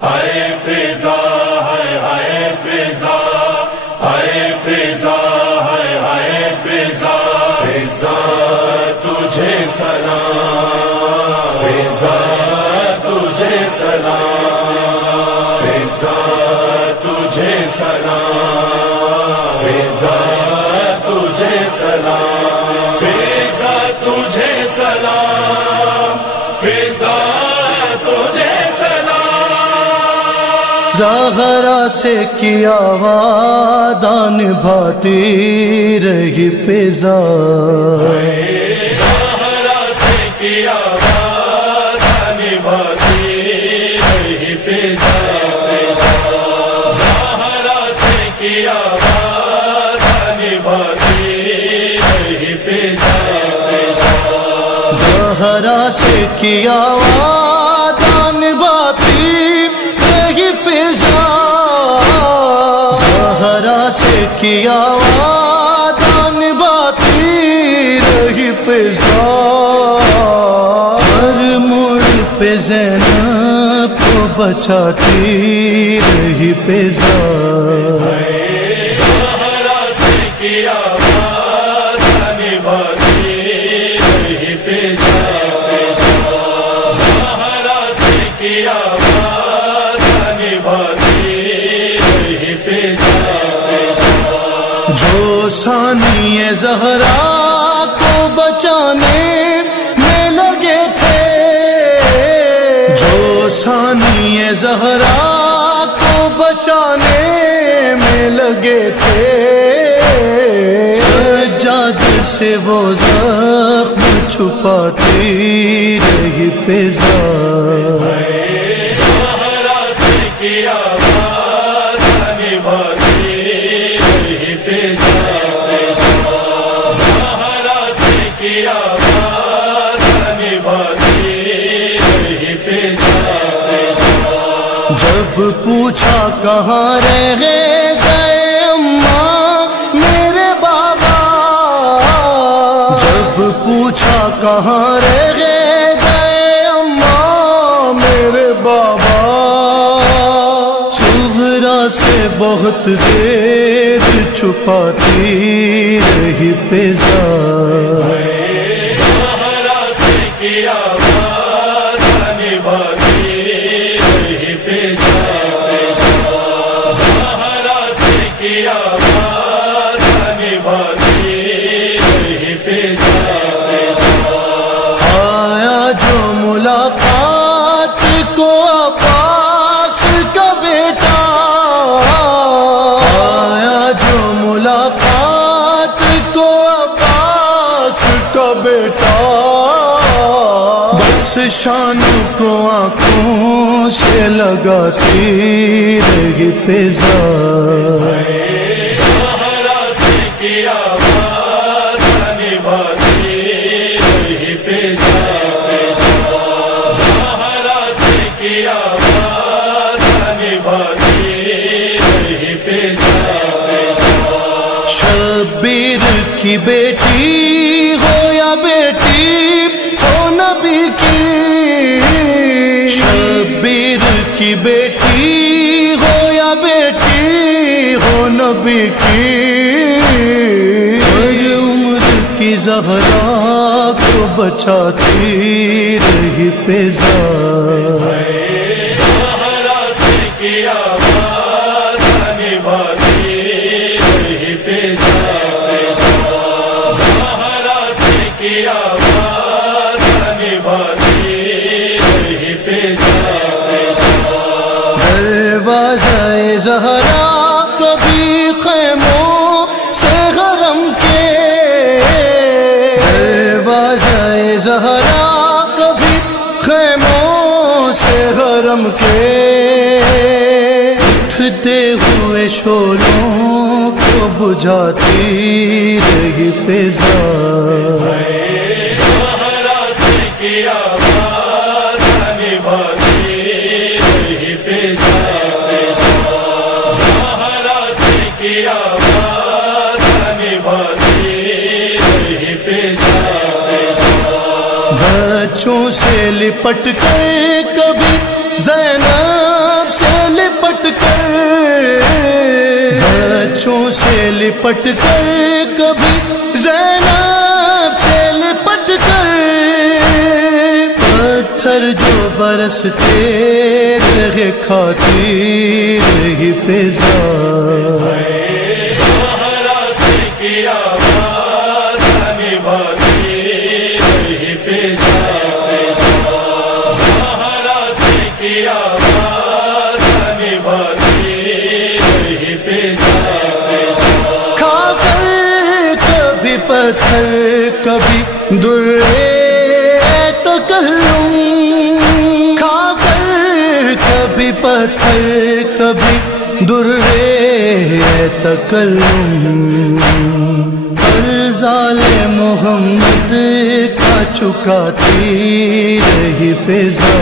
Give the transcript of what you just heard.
ہائے فضا ہائے فضا ہائے فضا ہائے فضا فضا تجھے سلام فضا تجھے سلام فضا تجھے سلام فضا تجھے سلام فضا تجھے سلام فضا تجھے زہرا سے کیا وعدہ نبھاتی رہی فضا زہرا سے کیا وعدہ نبھاتی رہی فضا زہرا سے کیا وعدہ نبھاتی رہی فضا زہرا سے کیا وعدہ نبھاتی فضا زہرا سے کیا وعدہ نبھاتی رہی فضا ہر موڑ پہ زینب کو بچاتی رہی فضا زہرا سے کیا وعدہ نبھاتی رہی فضا زہرا سے کیا جو ثانی زہرا کو بچانے میں لگے تھے جو ثانی زہرا کو بچانے میں لگے تھے سجاد سے وہ زخم چھپاتی رہی فضا زہرا سے کیا وعدہ نبھاتی رہی فضا زہرا سے کیا وعدہ نبھاتی رہی فضا جب پوچھا کہاں رہ گئے اماں میرے بابا جب پوچھا کہاں رہ گئے اماں میرے بابا صغرا سے بہت دیر چھپاتی رہی فضا زہرا سے کیا وعدہ نبھاتی رہی فضا زہرا سے کیا وعدہ نبھاتی رہی فضا آیا جو ملاقات کو عباس کا بیٹا آیا جو ملاقات کو عباس کا بیٹا بس شان کو آنکھوں سے لگاتی رہی فضا زہرا سے کیا وعدہ نبھاتی رہی فضا زہرا سے کیا وعدہ نبھاتی رہی فضا شبیر کی بیٹی ہو یا بیٹی ہو نبی کی شبیر کی بیٹی ہو یا بیٹی ہو نبی کی ہر عمر کی زہرا کو بچاتی رہی فضا زہرا سے کیا وعدہ نبھاتی رہی فضا زہرا سے کیا وعدہ نبھاتی رہی فضا دروازہ زہرا کبھی خیموں سے حرم کے دروازہ زہرا کبھی خیموں سے حرم کے اٹھتے ہوئے شعلوں کو بجھاتی رہی فضا زہرا سے کیا وعدہ نبھاتی رہی فضا زہرا سے کیا وعدہ نبھاتی رہی فضا بچوں سے لپٹ کر کبھی زینب لہو سے لپٹ کر کبھی زینب سے لپٹ کر پتھر جو برستے رہے کھاتی رہی فضا زہرا سے کی آواز نبھاتی رہی فضا زہرا سے کی آواز نبھاتی رہی فضا کھا کر کبھی پتھر کبھی درے تکلم کھا کر کبھی پتھر کبھی درے تکلم ارزال محمد کا چکاتی رہی فضا